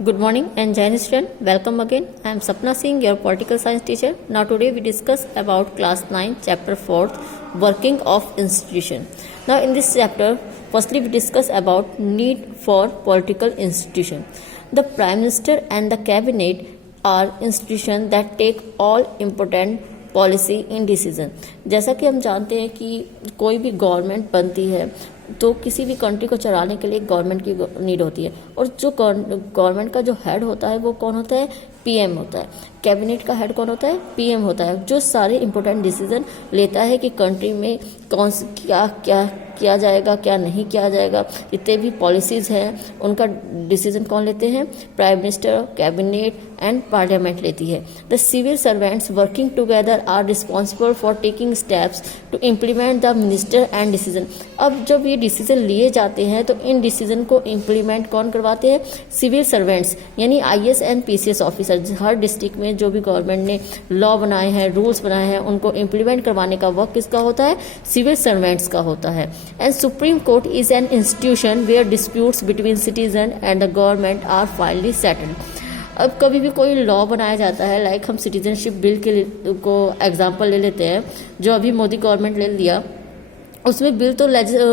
Good morning and Jai Hind student. Welcome again. I am Sapna Singh, your political science teacher. Now today we discuss about class 9, chapter 4, working of institution. Now in this chapter, firstly we discuss about need for political institution. The Prime Minister and the Cabinet are institutions that take all important policy in decision. जैसा कि हम जानते हैं कि कोई भी government बनती है तो किसी भी कंट्री को चलाने के लिए गवर्नमेंट की नीड होती है, और जो गवर्नमेंट का जो हेड होता है वो कौन होता है? पीएम होता है। कैबिनेट का हेड कौन होता है? पीएम होता है, जो सारे इंपॉर्टेंट डिसीजन लेता है कि कंट्री में कौन क्या क्या किया जाएगा, क्या नहीं किया जाएगा। जितने भी पॉलिसीज हैं उनका डिसीजन कौन लेते हैं? Prime minister, cabinet and parliament लेती है। The civil servants working together are responsible for taking steps to implement the minister and decision. अब जब ये डिसीजन लिए जाते हैं तो इन डिसीजन को इम्प्लीमेंट कौन करवाते हैं? सिविल सर्वेंट्स, यानी IAS and PCS officer. Her district में जो भी गवर्नमेंट ने लॉ बनाए हैं, रूल्स बनाए हैं, उनको इम्प्लीमेंट करवाने का वर्क किसका होता है? सिविल सर्वेंट्स का होता है। And supreme court is an institution where disputes between citizen and the government are finally settled. अब कभी भी कोई लॉ बनाया जाता है, लाइक हम सिटीजनशिप बिल के को एग्जाम्पल ले लेते हैं, जो अभी मोदी गवर्नमेंट ले लिया, उसमें बिल तो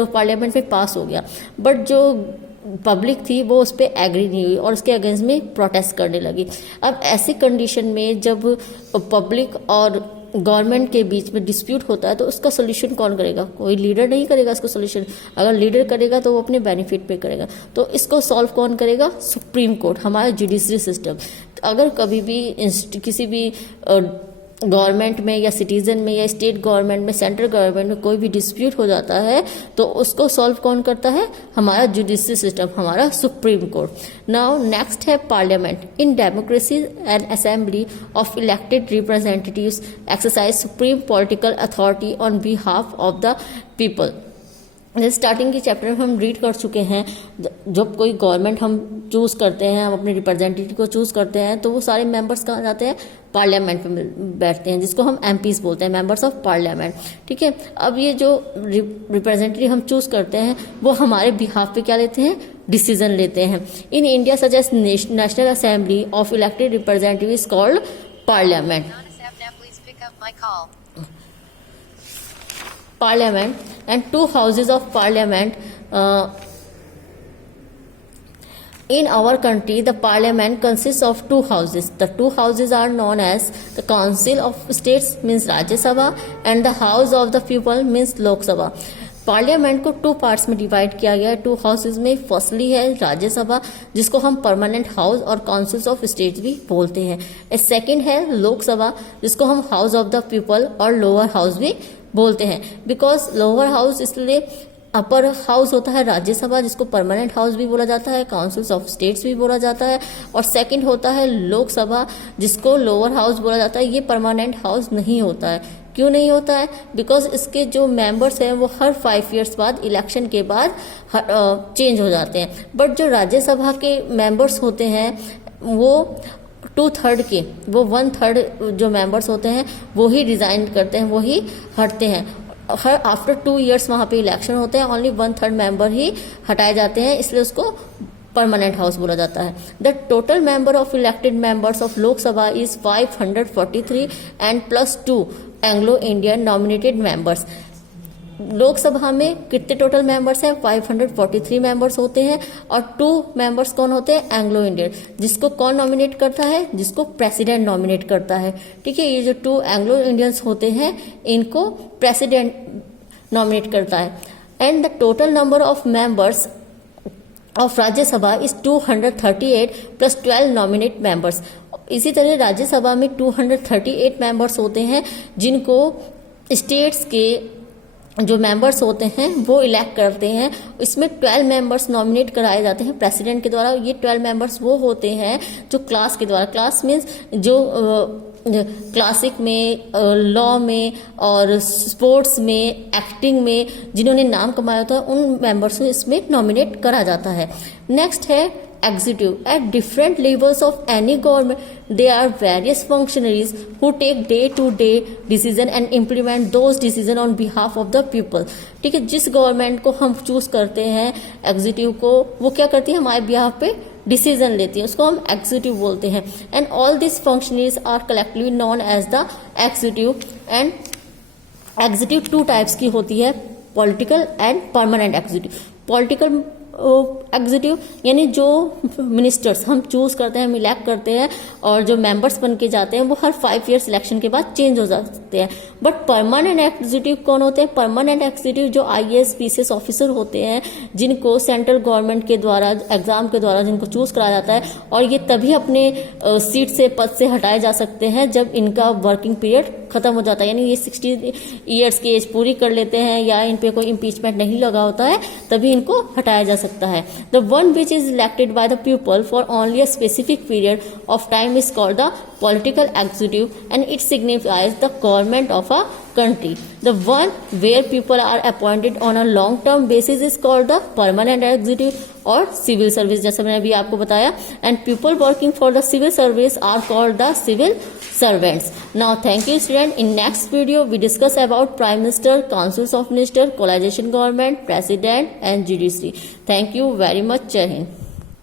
पार्लियामेंट में पास हो गया, बट जो पब्लिक थी वो उस पर एग्री नहीं हुई और उसके अगेंस्ट में प्रोटेस्ट करने लगी। अब ऐसी कंडीशन में जब पब्लिक और गवर्नमेंट के बीच में डिस्प्यूट होता है तो उसका सोल्यूशन कौन करेगा? कोई लीडर नहीं करेगा इसको सोल्यूशन। अगर लीडर करेगा तो वो अपने बेनिफिट पे करेगा, तो इसको सॉल्व कौन करेगा? सुप्रीम कोर्ट, हमारा जुडिशरी सिस्टम। अगर कभी भी किसी भी गवर्नमेंट में या सिटीजन में या स्टेट गवर्नमेंट में, सेंट्रल गवर्नमेंट में कोई भी डिस्प्यूट हो जाता है तो उसको सॉल्व कौन करता है? हमारा जुडिशरी सिस्टम, हमारा सुप्रीम कोर्ट। नाउ नेक्स्ट है parliament. In democracy N assembly of elected representatives exercise supreme political authority on behalf of the people. Starting के चैप्टर में हम रीड कर चुके हैं, जब कोई गवर्नमेंट हम चूज करते हैं, हम अपने रिप्रेजेंटेटिव को चूज करते हैं, तो वो सारे मेंबर्स कहाँ जाते हैं? पार्लियामेंट में बैठते हैं, जिसको हम एमपीज बोलते हैं, मेंबर्स ऑफ पार्लियामेंट। ठीक है, अब ये जो रिप्रेजेंटेटिव हम चूज करते हैं वो हमारे बिहाफ पे क्या लेते हैं? डिसीजन लेते हैं। In India such as national assembly of elected representative is called parliament. Parliament and two houses of parliament. In our country, the parliament consists of two houses. The two houses are known as the Council of States, means Rajya Sabha, and the House of the People, means Lok Sabha. Parliament को two parts में divide किया गया है, to houses में। Firstly है राज्यसभा, जिसको हम permanent house और काउंसिल्स ऑफ स्टेट्स भी बोलते हैं। सेकंड है लोकसभा, जिसको हम हाउस ऑफ द पीपल और लोअर हाउस भी बोलते हैं। बिकॉज लोअर हाउस इसलिए, अपर हाउस होता है राज्यसभा, जिसको परमानेंट हाउस भी बोला जाता है, काउंसिल्स ऑफ स्टेट्स भी बोला जाता है, और सेकंड होता है लोकसभा, जिसको लोअर हाउस बोला जाता है। ये परमानेंट हाउस नहीं होता है। क्यों नहीं होता है? बिकॉज इसके जो मेंबर्स हैं वो हर 5 ईयर्स बाद, इलेक्शन के बाद चेंज हो जाते हैं। बट जो राज्यसभा के मेंबर्स होते हैं वो 2/3 के, वो 1/3 जो मेंबर्स होते हैं वो ही रिजाइन करते हैं, वो ही हटते हैं। हर आफ्टर 2 ईयर्स वहां पे इलेक्शन होते हैं, ओनली 1/3 मेंबर ही हटाए जाते हैं, इसलिए उसको परमानेंट हाउस बोला जाता है। The total member of elected members of Lok Sabha is 543 and plus 2 Anglo Indian nominated members. Lok Sabha में कितने टोटल मेंबर्स हैं? 543 मेंबर्स होते हैं, और 2 मेंबर्स कौन होते हैं? एंग्लो इंडियन, जिसको कौन नॉमिनेट करता है? जिसको प्रेसिडेंट नॉमिनेट करता है। ठीक है, ये जो 2 एंग्लो इंडियंस होते हैं इनको प्रेसिडेंट नॉमिनेट करता है। And the total number of members of Rajya Sabha is 238 plus 12 nominate members. इसी तरह राज्यसभा में 238 मेंबर्स होते हैं, जिनको स्टेट्स के जो मेंबर्स होते हैं वो इलेक्ट करते हैं। इसमें 12 मेंबर्स नॉमिनेट कराए जाते हैं प्रेसिडेंट के द्वारा। ये 12 मेंबर्स वो होते हैं जो क्लास के द्वारा, क्लास मीन्स जो क्लासिक में, लॉ में और स्पोर्ट्स में, एक्टिंग में जिन्होंने नाम कमाया होता है, उन मेंबर्स को इसमें नॉमिनेट करा जाता है। नेक्स्ट है executive. At different levels of any government, there are various functionaries who take day-to-day decision and implement those decision on behalf of the people. ठीक है, जिस गवर्नमेंट को हम चूज करते हैं एग्जीक्यूटिव को, वो क्या करती है हमारे बिहाफ पे डिसीजन लेती है, उसको हम एग्जीक्यूटिव बोलते हैं। And all this functionaries are collectively known as the executive. And executive two types की होती है, political and permanent executive. Political executive यानी जो मिनिस्टर्स हम चूज करते हैं, हम इलेक्ट करते हैं, और जो मेंबर्स बन के जाते हैं वो हर 5 ईयर्स इलेक्शन के बाद चेंज हो जाते हैं। बट परमानेंट एग्जीक्यूटिव कौन होते हैं? परमानेंट एग्जीक्यूटिव जो IAS PCS ऑफिसर होते हैं, जिनको सेंट्रल गवर्नमेंट के द्वारा एग्जाम के द्वारा जिनको चूज कराया जाता है, और ये तभी अपने सीट से, पद से हटाए जा सकते हैं जब इनका वर्किंग पीरियड खत्म हो जाता है, यानी ये 60 ईयर्स की एज पूरी कर लेते हैं या इन पे कोई इम्पीचमेंट नहीं लगा होता है, तभी इनको हटाया जा सकता है। The one which is elected by the people for only a specific period of time is called the political executive, and it signifies the government of a country. The one where people are appointed on a long term basis is called the permanent executive or civil service, जैसे मैंने अभी आपको बताया। and people working for the civil service are called the civil servants. Now thank you student. In next video we discuss about prime minister, councils of minister, coalition government, president and judiciary. Thank you very much. Jai Hind.